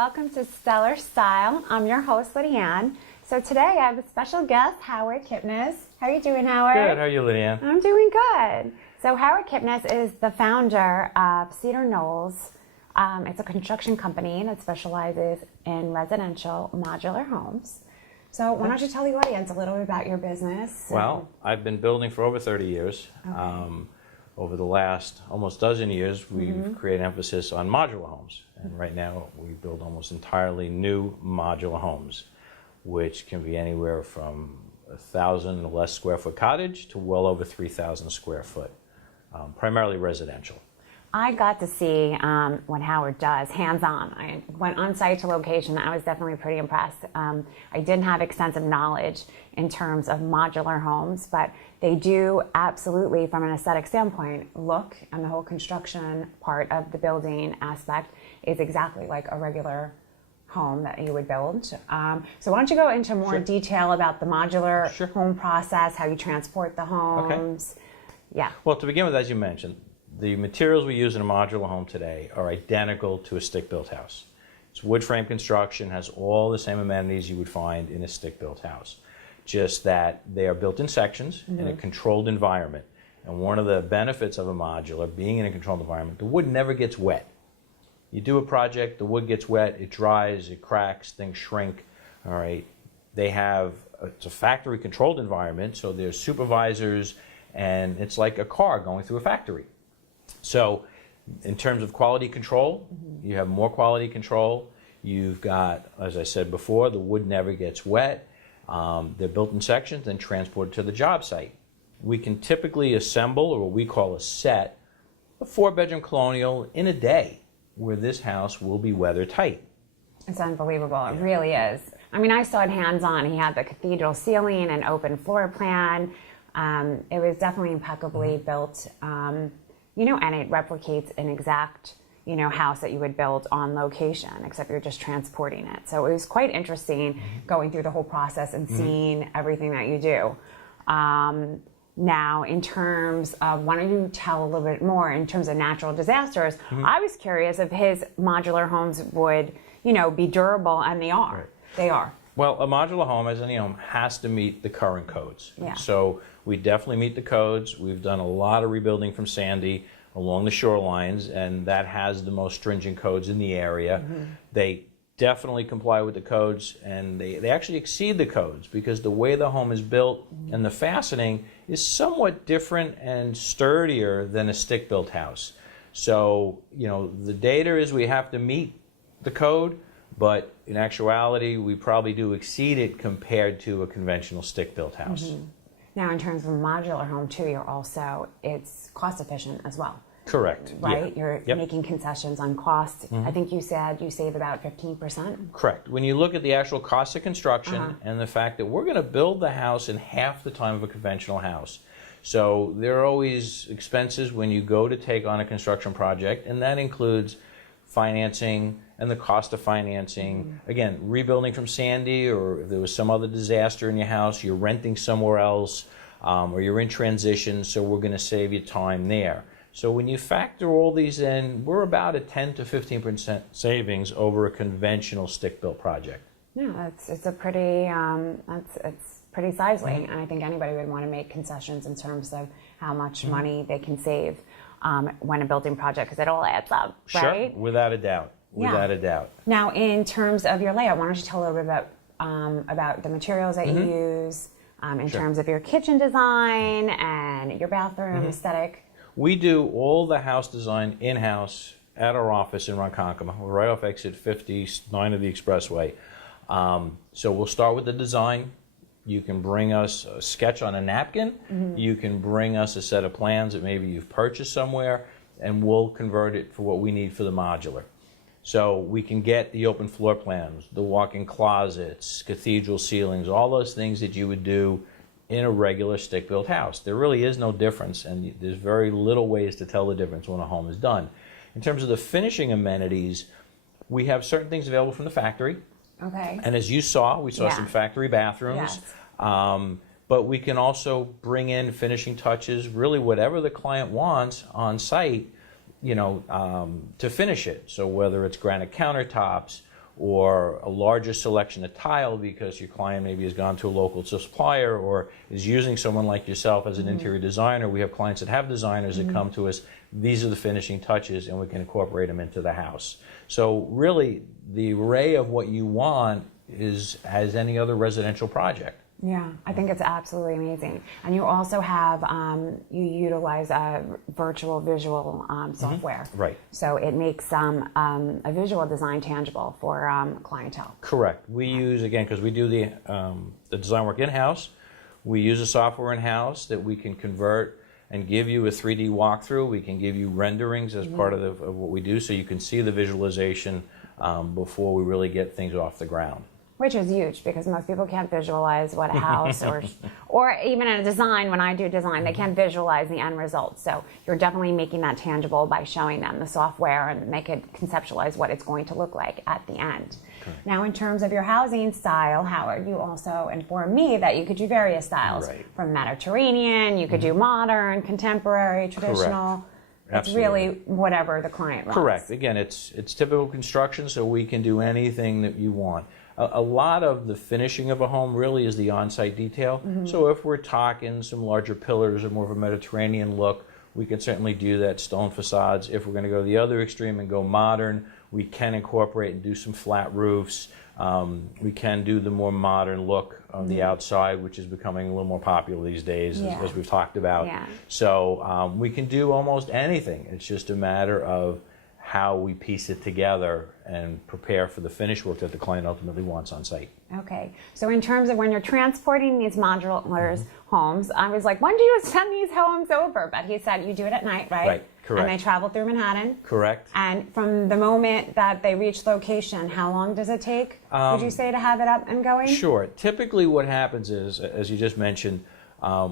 welcome to Stellar Style. I'm your host, Lydia. So today I have a special guest, Howard Kipnes. How are you doing, Howard? Good. How are you, Lydia? I'm doing good. So Howard Kipnes is the founder of Cedar Knolls. It's a construction company that specializes in residential modular homes. So why don't you tell the audience a little bit about your business? Well, I've been building for over 30 years. Okay. Over the last almost dozen years, we've created emphasis on modular homes. And right now, we build almost entirely new modular homes, which can be anywhere from 1,000 or less square foot cottage to well over 3,000 square foot, primarily residential. I got to see what Howard does hands-on. I went on site to location. I was definitely pretty impressed. I didn't have extensive knowledge in terms of modular homes, but they do absolutely, from an aesthetic standpoint, look, and the whole construction part of the building aspect is exactly like a regular home that you would build. So why don't you go into more detail about the modular home process, how you transport the homes? Okay. Yeah. Well, to begin with, as you mentioned, the materials we use in a modular home today are identical to a stick-built house. It's wood frame construction, has all the same amenities you would find in a stick-built house, just that they are built in sections in a controlled environment. And one of the benefits of a modular, being in a controlled environment, the wood never gets wet. You do a project, the wood gets wet, it dries, it cracks, things shrink. All right, it's a factory controlled environment, so there's supervisors, and it's like a car going through a factory. So in terms of quality control, you have more quality control. You've got, as I said before, the wood never gets wet. They're built in sections and transported to the job site. We can typically assemble, or what we call a set, a 4-bedroom colonial in a day, where this house will be weather tight. It's unbelievable. It really is. I mean, I saw it hands-on. He had the cathedral ceiling and open floor plan. It was definitely impeccably built. And it replicates an exact, house that you would build on location, except you're just transporting it. So it was quite interesting going through the whole process and seeing everything that you do. Now, in terms of, why don't you tell a little bit more in terms of natural disasters? I was curious if his modular homes would, be durable, and they are. Right. They are. Well, a modular home, as any home, has to meet the current codes. Yeah. So we definitely meet the codes. We've done a lot of rebuilding from Sandy along the shorelines, and that has the most stringent codes in the area. They definitely comply with the codes, and they actually exceed the codes, because the way the home is built and the fastening is somewhat different and sturdier than a stick-built house. So, the data is we have to meet the code, but in actuality, we probably do exceed it compared to a conventional stick-built house. Now, in terms of a modular home, too, it's cost-efficient as well. Correct. Right? Yeah. You're making concessions on cost. I think you said you save about 15%? Correct. When you look at the actual cost of construction and the fact that we're going to build the house in half the time of a conventional house. So there are always expenses when you go to take on a construction project, and that includes financing and the cost of financing. Again, rebuilding from Sandy, or if there was some other disaster in your house, you're renting somewhere else, or you're in transition, so we're going to save you time there. So when you factor all these in, we're about a 10 to 15% savings over a conventional stick-built project. Yeah, it's a pretty it's pretty sizely, and I think anybody would want to make concessions in terms of how much money they can save when a building project, because it all adds up, right? Sure, without a doubt. Without a doubt. Now, in terms of your layout, why don't you tell a little bit about the materials that you use, in terms of your kitchen design and your bathroom aesthetic? We do all the house design in-house at our office in Ronkonkoma. We're right off exit 59 of the expressway. So we'll start with the design. You can bring us a sketch on a napkin. You can bring us a set of plans that maybe you've purchased somewhere, and we'll convert it for what we need for the modular. So we can get the open floor plans, the walk-in closets, cathedral ceilings, all those things that you would do in a regular stick-built house. There really is no difference, and there's very little ways to tell the difference when a home is done. In terms of the finishing amenities, we have certain things available from the factory. Okay. And as you saw, we saw some factory bathrooms. Yes. But we can also bring in finishing touches, really whatever the client wants on site, to finish it. So whether it's granite countertops or a larger selection of tile because your client maybe has gone to a local supplier or is using someone like yourself as an interior designer. We have clients that have designers that come to us. These are the finishing touches, and we can incorporate them into the house. So really, the array of what you want is as any other residential project. Yeah, I think it's absolutely amazing. And you also have, you utilize a virtual visual software. Right. So it makes a visual design tangible for clientele. Correct. We use, again, because we do the design work in-house, we use a software in-house that we can convert and give you a 3D walkthrough. We can give you renderings as part of what we do, so you can see the visualization before we really get things off the ground. Which is huge, because most people can't visualize what a house or even in a design, when I do design, they can't visualize the end result. So you're definitely making that tangible by showing them the software and make it conceptualize what it's going to look like at the end. Okay. Now, in terms of your housing style, Howard, you also informed me that you could do various styles, right, from Mediterranean, you could do modern, contemporary, traditional. Correct. It's Absolutely. really whatever the client wants. Correct. Again, it's typical construction, so we can do anything that you want. A lot of the finishing of a home really is the on-site detail. So if we're talking some larger pillars or more of a Mediterranean look, we can certainly do that, stone facades. If we're going to go the other extreme and go modern, we can incorporate and do some flat roofs. We can do the more modern look on the outside, which is becoming a little more popular these days, as we've talked about. Yeah. So we can do almost anything. It's just a matter of how we piece it together and prepare for the finished work that the client ultimately wants on site. Okay, so in terms of when you're transporting these modular homes, I was like, when do you send these homes over? But he said you do it at night, right? Right, correct. And they travel through Manhattan? Correct. And from the moment that they reach location, how long does it take, would you say, to have it up and going? Sure. Typically what happens is, as you just mentioned,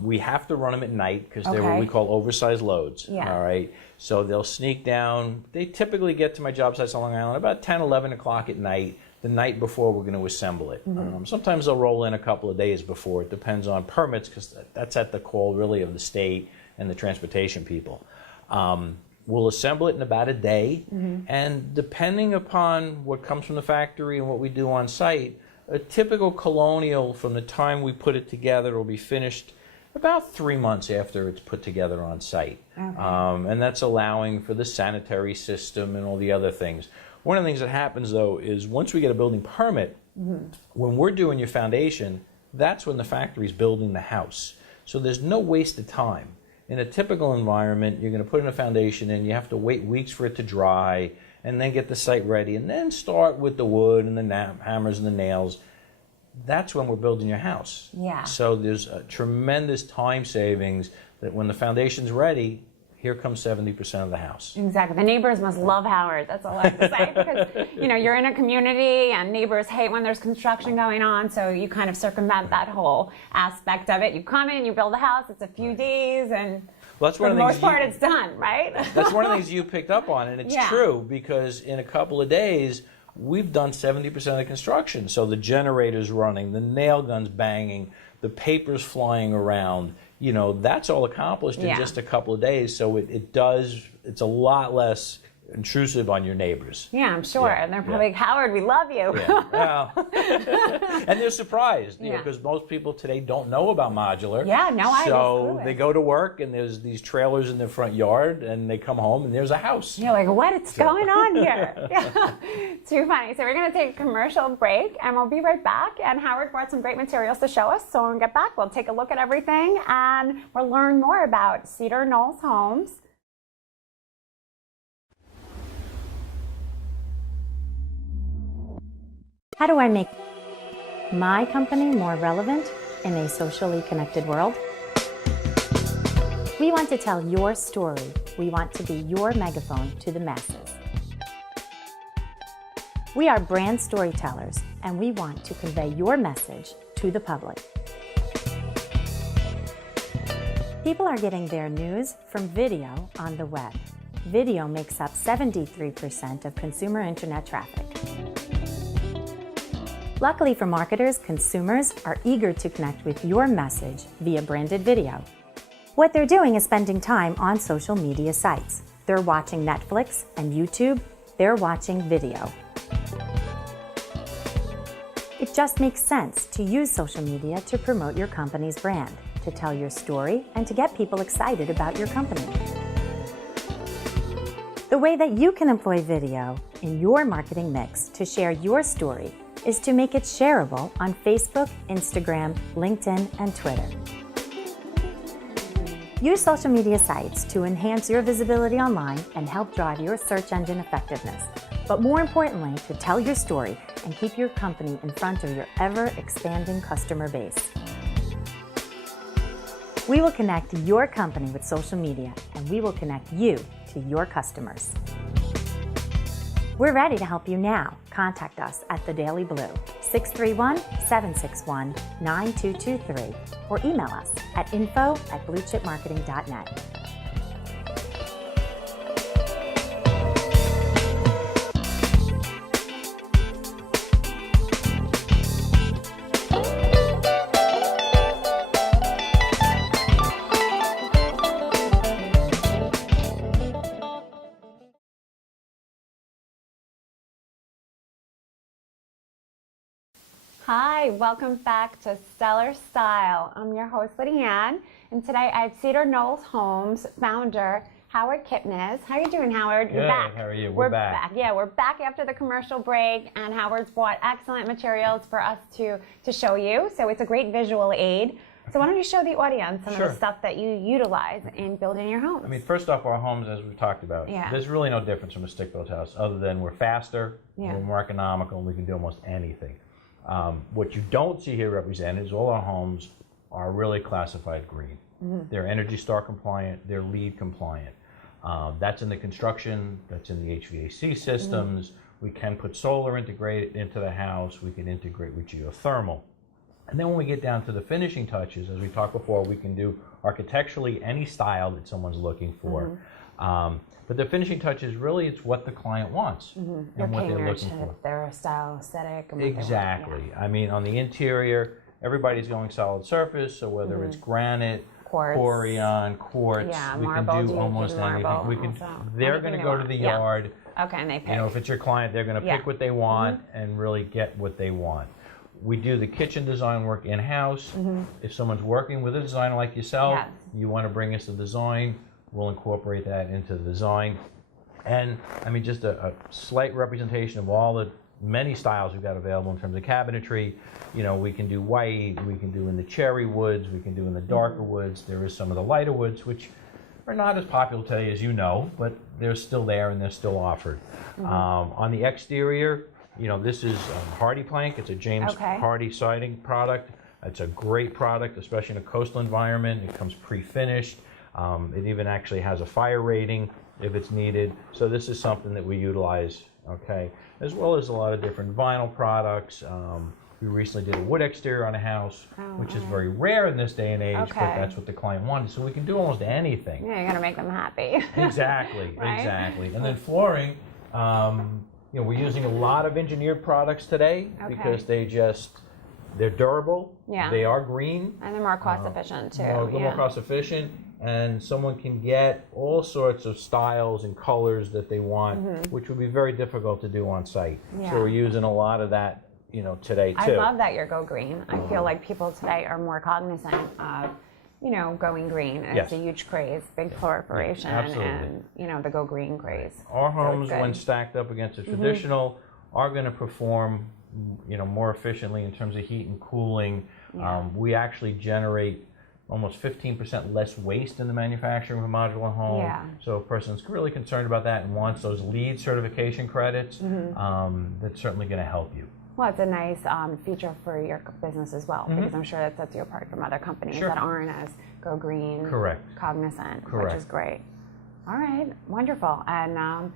we have to run them at night because they're what we call oversized loads. Yeah. All right. So they'll sneak down. They typically get to my job sites on Long Island about 10, 11 o'clock at night, the night before we're going to assemble it. Sometimes they'll roll in a couple of days before. It depends on permits, because that's at the call really of the state and the transportation people. We'll assemble it in about a day, and depending upon what comes from the factory and what we do on site, a typical colonial from the time we put it together will be finished about 3 months after it's put together on site. Okay. And that's allowing for the sanitary system and all the other things. One of the things that happens, though, is once we get a building permit, when we're doing your foundation, that's when the factory's building the house. So there's no waste of time. In a typical environment, you're going to put in a foundation and you have to wait weeks for it to dry and then get the site ready and then start with the wood and the hammers and the nails. That's when we're building your house. Yeah. So there's a tremendous time savings that when the foundation's ready, here comes 70% of the house. Exactly. The neighbors must love Howard. That's all I have to say. Because, you're in a community and neighbors hate when there's construction going on. So you kind of circumvent that whole aspect of it. You come in, you build a house, it's a few days, and that's for the most part, it's done, right? That's one of the things you picked up on, and it's true, because in a couple of days, we've done 70% of the construction. So the generator's running, the nail gun's banging, the paper's flying around. That's all accomplished in just a couple of days. So it's a lot less intrusive on your neighbors. Yeah, I'm sure. And they're probably like, Howard, we love you. And they're surprised, because most people today don't know about modular. Yeah, no, I So they go to work and there's these trailers in their front yard and they come home and there's a house. You're like, what's going on here? Too funny. So we're going to take a commercial break and we'll be right back. And Howard brought some great materials to show us. So when we get back, we'll take a look at everything and we'll learn more about Cedar Knolls Homes. How do I make my company more relevant in a socially connected world? We want to tell your story. We want to be your megaphone to the masses. We are brand storytellers, and we want to convey your message to the public. People are getting their news from video on the web. Video makes up 73% of consumer internet traffic. Luckily for marketers, consumers are eager to connect with your message via branded video. What they're doing is spending time on social media sites. They're watching Netflix and YouTube. They're watching video. It just makes sense to use social media to promote your company's brand, to tell your story, and to get people excited about your company. The way that you can employ video in your marketing mix to share your story is to make it shareable on Facebook, Instagram, LinkedIn, and Twitter. Use social media sites to enhance your visibility online and help drive your search engine effectiveness. But more importantly, to tell your story and keep your company in front of your ever-expanding customer base. We will connect your company with social media, and we will connect you to your customers. We're ready to help you now. Contact us at The Daily Blue, 631-761-9223, or email us at info@bluechipmarketing.net. Hi, welcome back to Stellar Style. I'm your host, Lydia Ann, and today I have Cedar Knolls Homes founder, Howard Kipnes. How are you doing, Howard? Good. You're back. How are you? We're back. Yeah, we're back after the commercial break, and Howard's brought excellent materials for us to show you, so it's a great visual aid. So why don't you show the audience some of the stuff that you utilize in building your homes? I mean, first off, our homes, as we've talked about, there's really no difference from a stick-built house other than we're faster, we're more economical, and we can do almost anything. What you don't see here represented is all our homes are really classified green. They're Energy Star compliant, they're LEED compliant. That's in the construction, that's in the HVAC systems. We can put solar integrated into the house, we can integrate with geothermal. And then when we get down to the finishing touches, as we talked before, we can do architecturally any style that someone's looking for. But the finishing touches, really, it's what the client wants and what they're looking for. Their style, aesthetic. And Exactly. I mean, on the interior, everybody's going solid surface, so whether it's granite, Corian, quartz, we can do almost anything. We can. They're going to go to the yard. Okay, and they pick. You know, if it's your client, they're going to pick what they want and really get what they want. We do the kitchen design work in-house. If someone's working with a designer like yourself, you want to bring us the design, we'll incorporate that into the design. And I mean, just a slight representation of all the many styles we've got available in terms of cabinetry. You know, we can do white, we can do in the cherry woods, we can do in the darker woods. There is some of the lighter woods, which are not as popular today as you know, but they're still there and they're still offered. On the exterior, you know, this is Hardy Plank. It's a James Hardy siding product. It's a great product, especially in a coastal environment. It comes pre-finished. It even actually has a fire rating if it's needed. So this is something that we utilize, okay, as well as a lot of different vinyl products. We recently did a wood exterior on a house, which is very rare in this day and age, but that's what the client wanted. So we can do almost anything. Yeah, you got to make them happy. Exactly, exactly. And then flooring, you know, we're using a lot of engineered products today because they're durable, they are green. And they're more cost efficient too. A little more cost efficient, and someone can get all sorts of styles and colors that they want, which would be very difficult to do on site. So we're using a lot of that, you know, today too. I love that you go green. I feel like people today are more cognizant of, you know, going green. It's a huge craze, big proliferation, and, you know, the go green craze. Our homes, when stacked up against a traditional, are going to perform, you know, more efficiently in terms of heat and cooling. We actually generate almost 15% less waste in the manufacturing of a modular home. So if a person's really concerned about that and wants those LEED certification credits, that's certainly going to help you. Well, it's a nice feature for your business as well, because I'm sure that sets you apart from other companies that aren't as go green, cognizant, which is great. All right, wonderful. And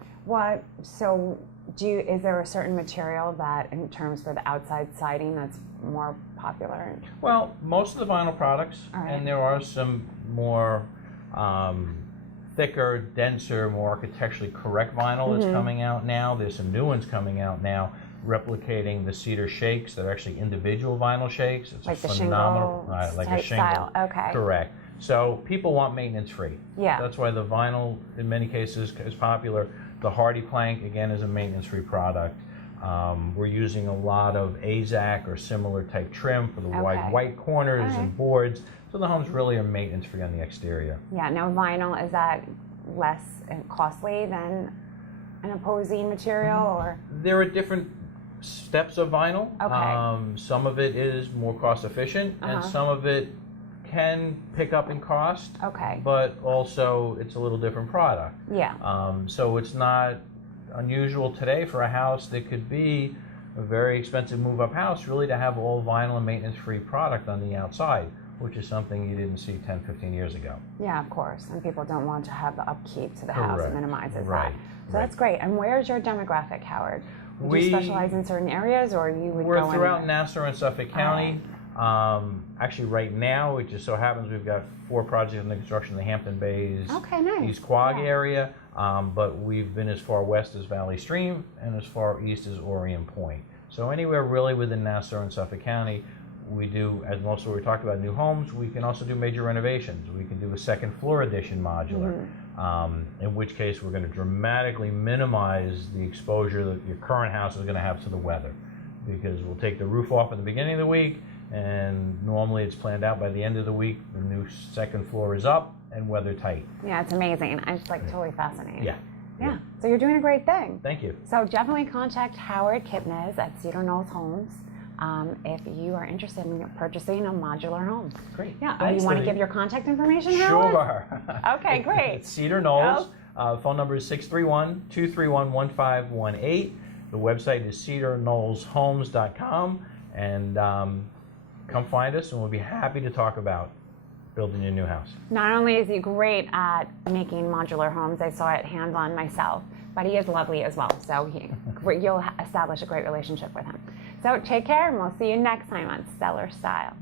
is there a certain material that, in terms for the outside siding, that's more popular? Well, most of the vinyl products, and there are some more thicker, denser, more architecturally correct vinyl that's coming out now. There's some new ones coming out now, replicating the cedar shakes. They're actually individual vinyl shakes. It's like a phenomenal, like a shingle style. Okay. Correct. So people want maintenance free. Yeah. That's why the vinyl, in many cases, is popular. The Hardy Plank, again, is a maintenance free product. We're using a lot of AZAC or similar type trim for the Okay. wide white corners All right. and boards, so the homes really are maintenance free on the exterior. Yeah, now vinyl, is that less costly than an opposing material, or? There are different steps of vinyl. Okay. Some of it is more cost efficient, and Uh-huh. some of it can pick up in cost, Okay. but also it's a little different product. Yeah. So it's not unusual today for a house that could be a very expensive move-up house really to have all vinyl and maintenance-free product on the outside, which is something you didn't see 10, 15 years ago. Yeah, of course. And people don't want to have the upkeep to the house. It Correct. minimizes Right. that. So that's great. And where's your demographic, Howard? Would you specialize in certain areas, or you would We're go throughout anywhere? Nassau and Suffolk County. Actually, right now, it just so happens we've got 4 projects in the construction in the Hampton Bays, Okay, nice. East Quogue Yeah. area, but we've been as far west as Valley Stream and as far east as Orient Point. So anywhere really within Nassau and Suffolk County, we do, as most of what we talked about, new homes. We can also do major renovations. We can do a second floor addition modular, in which case we're going to dramatically minimize the exposure that your current house is going to have to the weather, because we'll take the roof off at the beginning of the week, and normally it's planned out by the end of the week. The new second floor is up and weather tight. Yeah, it's amazing. It's like totally fascinating. Yeah. Yeah. So you're doing a great thing. Thank you. So definitely contact Howard Kipnes at Cedar Knolls Homes if you are interested in purchasing a modular home. Great. Yeah. Thanks, You want to Libby. give your contact information, Howard? Sure. Okay, great. It's Cedar Knolls. Phone number is 631-231-1518. The website is cedarknollshomes.com. And come find us, and we'll be happy to talk about building your new house. Not only is he great at making modular homes, I saw it hands-on myself, but he is lovely as well. So you'll establish a great relationship with him. So take care, and we'll see you next time on Stellar Style.